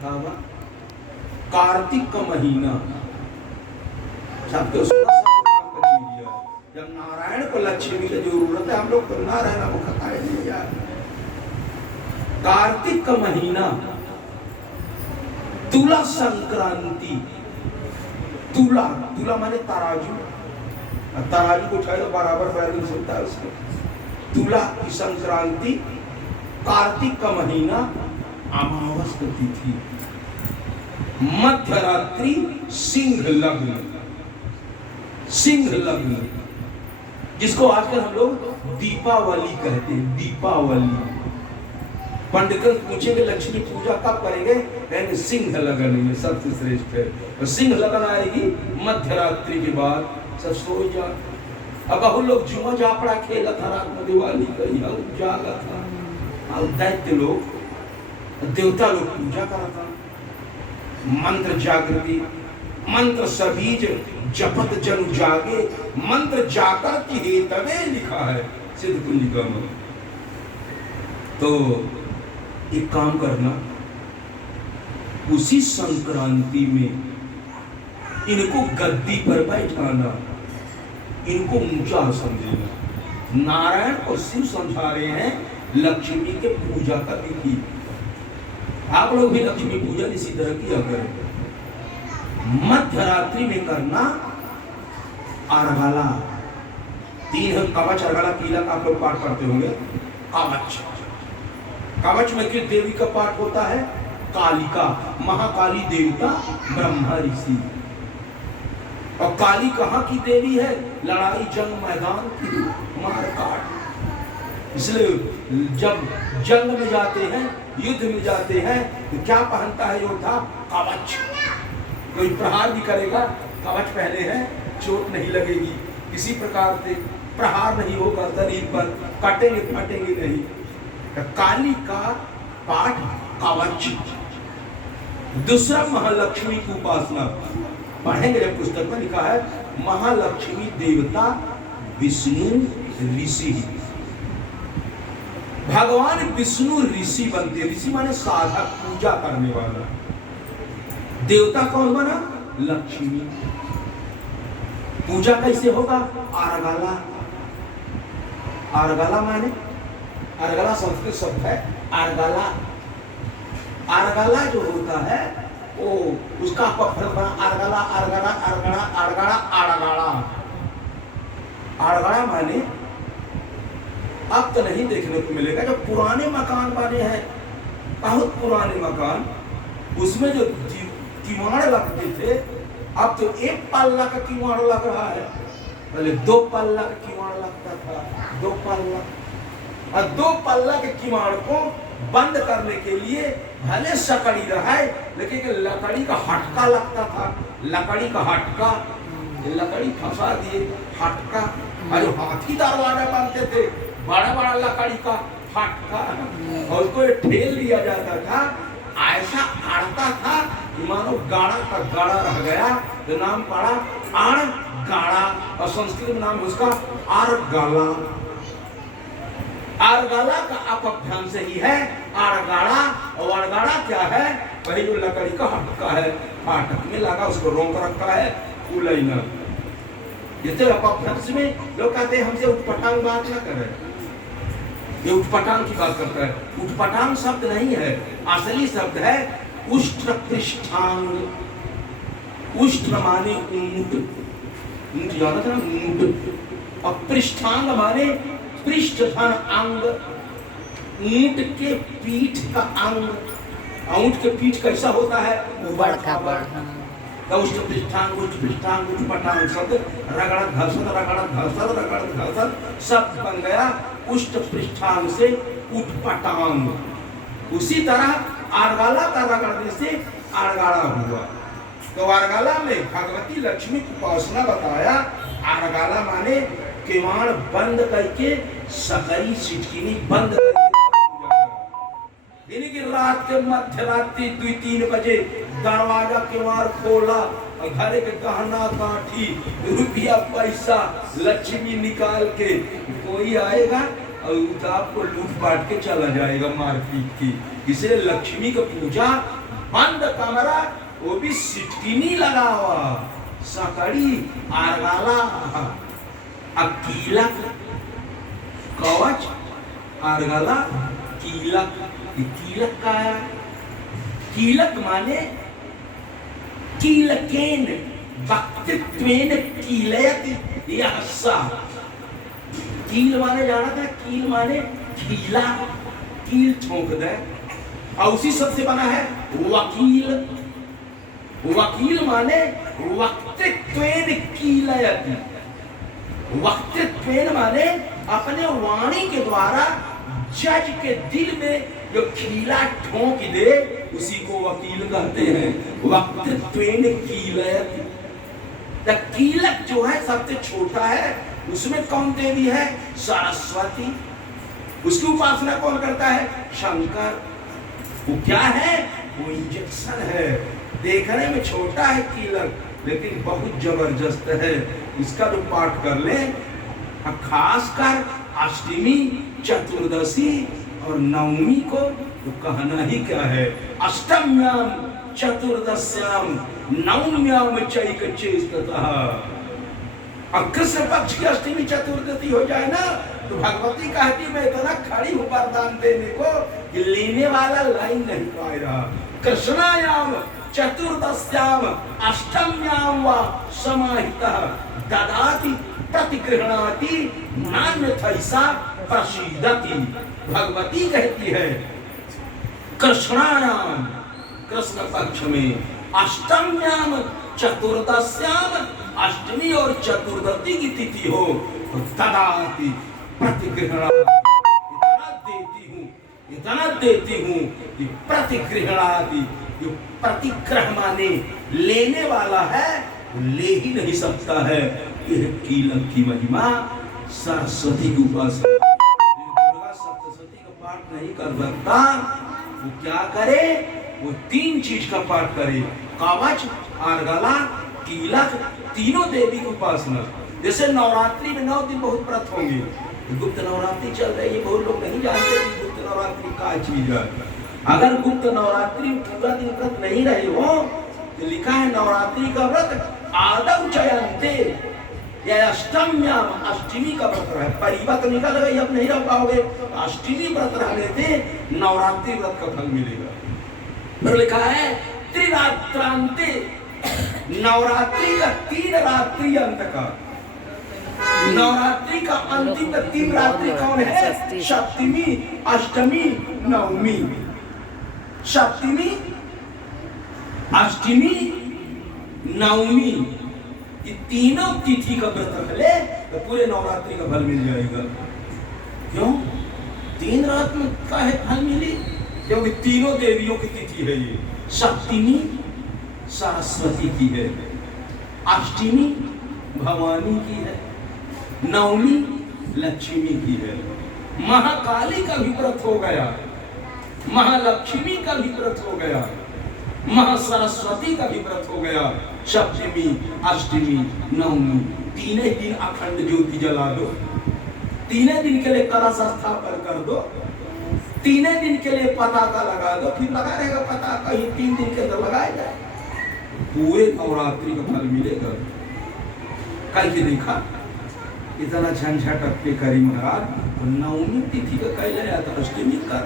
बतावा कार्तिक का महीना सबके सुना सब काम का चीज है। जब नारायण को लक्ष्मी की जरूरत है, हम लोग तो नारायण को खताए नहीं यार। कार्तिक का महीना, तुला संक्रांति। तुला, तुला माने तराजू, तराजू को उठाए तो बराबर बैलेंस होता है उसमें। तुला की संक्रांति, कार्तिक का महीना, अमावस की तिथि, मध्यरात्रि, सिंह लग्न। सिंह लग्न जिसको आजकल हम लोग दीपावली कहते हैं। दीपावली पंडित पूछेंगे लक्ष्मी पूजा कब करेंगे, कहेंगे सिंह लगन में सबसे श्रेष्ठ है। और सिंह लगन आएगी मध्यरात्रि के बाद, सब सो जा। अब बहुत लोग जुआ जापड़ा खेला था रात में, दिवाली का जागा था। और दैत्य लोग, देवता लोग पूजा करा था, मंत्र जागृति, मंत्र सबीज जपत जन जागे, मंत्र जाकर की हेतवे लिखा है सिद्ध कुंजिका में। तो एक काम करना, उसी संक्रांति में इनको गद्दी पर बैठाना, इनको ऊंचा समझना। नारायण और शिव समझा रहे हैं लक्ष्मी के पूजा का तिथि। आप लोग भी लक्ष्मी पूजन इसी तरह किया करें। मध्यरात्रि में करना अर्गला, 3 कवच अर्गला कीलक आप लोग पाठ करते होंगे। कवच, कवच में किस देवी का पाठ होता है? कालिका, महाकाली देवता ब्रह्मा ऋषि। और काली कहाँ की देवी है? लड़ाई जंग मैदान की, मार काट। इसलिए जब जंग में जाते हैं, युद्ध में जाते हैं, तो क्या पहनता है योद्धा? कवच। कोई प्रहार भी करेगा, कवच पहने हैं, चोट नहीं लगेगी, किसी प्रकार से प्रहार नहीं होगा शरीर पर, काटेंगे फाटेंगे नहीं। तो काली का पाठ कवच। दूसरा महालक्ष्मी की उपासना पढ़ेंगे, जब पुस्तक में लिखा है महालक्ष्मी देवता विष्णु ऋषि। भगवान विष्णु ऋषि बनते। ऋषि माने साधक, पूजा करने वाला। देवता कौन बना? लक्ष्मी। पूजा कैसे होगा? अर्गला। अर्गला माने, अर्गला संस्कृत शब्द है अर्गला। अर्गला जो होता है वो उसका अपभ्रम बना, अर्गला अर्गला अर्गड़ा अर्गड़ा अड़गड़ा। अड़गड़ा माने अब तो नहीं देखने को मिलेगा। जो पुराने मकान बने हैं, बहुत पुराने मकान, उसमें जो किवाड़ लगते थे, अब तो 1 पल्ला का किवाड़ लग रहा है। पहले 2 पल्ला का किवाड़ लगता था, 2 पल्ला। और 2 पल्ला के किवाड़ को बंद करने के लिए भले सकड़ी रहा है, लेकिन लकड़ी का हटका लगता था। लकड़ी का हटका, लकड़ी फंसा दिए, हटका। और जो हाथी दरवाजा बनते थे, बड़ा बड़ा लकड़ी का हटका, और उसको ठेल लिया जाता था। ऐसा अड़ता था कि मानो गाड़ा का गाड़ा रह गया, तो नाम पड़ा आड़ गाड़ा। और संस्कृत में नाम उसका अर्गला। अर्गला का अपभ्रंश ही है अर्गड़ा। और अर्गड़ा क्या है? वही जो लकड़ी का हटका है, फाटक में लगा, उसको रोक रखा है, फूलैना। जैसे अपभ्रंश में लोग कहते हैं हमसे उठपटांग बात ना करें, ये उठपटांग की बात करता है। उठपटांग शब्द नहीं है, असली शब्द है उष्ट्र पृष्ठांग। उष्ट्र माने ऊंट, ऊंट याद था ना, ऊंट। और पृष्ठांग माने पृष्ठ धन अंग, ऊंट के पीठ का अंग। ऊंट के पीठ कैसा होता है? उबड़ खाबड़। उष्ट पृष्ठांग, उष्ट पृष्ठांग, उठपटांग शब्द रगड़ घर्षण, रगड़ घर्षण, रगड़ घर्षण शब्द बन गया उष्ट पृष्ठांग से उठपटांग। उसी तरह अर्गला का रगड़ने से अर्गड़ा हुआ। तो अर्गला में भगवती लक्ष्मी की उपासना बताया। अर्गला माने किवाड़ बंद करके, सकई सिटकिनी बंद करके, यानी कि रात के मध्यरात्रि 2-3 बजे दरवाजा किवाड़ खोला और घर के गहना काठी, रुपया पैसा लक्ष्मी निकाल के कोई आएगा और आपको लूट पाट के चला जाएगा मारपीट की। इसलिए लक्ष्मी का पूजा बंद कमरा, वो भी सिटकिनी लगा हुआ, सकड़ी आरगाला, कीलक, कवच, आरगाला, कीलक। कीलक का है, कीलक माने कीलकेन वक्तित्वेन कीलयति यहसा। कील माने जाना था, कील माने कीला, कील ठोक दे। और उसी शब्द से बना है वकील। वकील माने वक्तित्वेन कीलयति। वक्तित्वेन माने अपने वाणी के द्वारा जज के दिल में जो कीला ठोक दे, उसी को वकील कहते हैं। वक्तित्वेन कीलयति। तो कीलक जो है सबसे छोटा है, उसमें कौन देवी है? सरस्वती। उसकी उपासना कौन करता है? शंकर। वो क्या है? वो इंजेक्शन है। देखने में छोटा है कीलक, लेकिन बहुत जबरदस्त है। इसका जो पाठ कर ले, खासकर अष्टमी, चतुर्दशी और नवमी को तो कहना ही क्या है। अष्टम्याम चतुर्दश्याम नवम्याम चैकचेस्ततः। अब कृष्ण पक्ष की अष्टमी चतुर्दशी हो जाए ना, तो भगवती कहती मैं इतना खड़ी हूँ वरदान देने को कि लेने वाला लाइन नहीं पाएगा। कृष्णायाम चतुर्दश्याम अष्टम्याम वा समाहितः ददाति प्रतिगृह्णाति नान्यथैसा प्रसीदति। भगवती कहती है कृष्णायाम, कृष्ण पक्ष में, अष्टम्याम चतुर्दश्याम, अष्टमी और चतुर्दशी की तिथि हो तो ददाति प्रतिगृह्णाति। इतना देती हूँ कि प्रतिगृह्णाति। जो प्रतिग्रह माने लेने वाला है, वो ले ही नहीं सकता है। यह कीलक की महिमा। सरस्वती की उपासना, दुर्गा सप्तशती का पाठ नहीं कर सकता, वो क्या करे? वो तीन चीज का पाठ करे, कवच, आर्गला, कीलक, तीनों देवी की उपासना। जैसे नवरात्रि में 9 दिन बहुत व्रत होंगे। गुप्त नवरात्रि चल रही है, बहुत लोग नहीं जानते कि गुप्त नवरात्रि क्या चीज है। अगर गुप्त नवरात्रि पूरा दिन व्रत नहीं रहे हो, तो लिखा है नवरात्रि का व्रत आदौ चयन्ते, या अष्टम्याम, अष्टमी का व्रत रहे। परिवा तो निकल गई, अब नहीं रह पाओगे। अष्टमी व्रत रहने से नवरात्रि व्रत का फल मिलेगा। फिर लिखा है त्रिरात्रांते, नवरात्रि का 3 रात्रि अंत का। नवरात्रि का अंतिम 3 रात्रि कौन है? सप्तमी, अष्टमी, नवमी। सप्तमी, अष्टमी, नवमी, ये तीनों तिथि का व्रत रख ले तो पूरे नवरात्रि का फल मिल जाएगा। क्यों? 3 रात में का है फल मिली, क्योंकि तीनों देवियों की तिथि है ये। सप्तमी सरस्वती की है, अष्टमी भवानी की है, नवमी लक्ष्मी की है। महाकाली का भी व्रत हो गया, महालक्ष्मी का भी व्रत हो गया, महासरस्वती का भी व्रत हो गया। सप्तमी, अष्टमी, नवमी, 3 दिन अखंड ज्योति जला दो, 3 दिन के लिए कलश स्थापन कर दो, 3 दिन के लिए पताका लगा दो। फिर लगा रहेगा पताका, ये 3 दिन के अंदर लगाया जाए, पूरे नवरात्रि का फल मिलेगा। कल के देखा इतना झंझट अपने करी महाराज, नवमी तिथि का कह जाता, अष्टमी का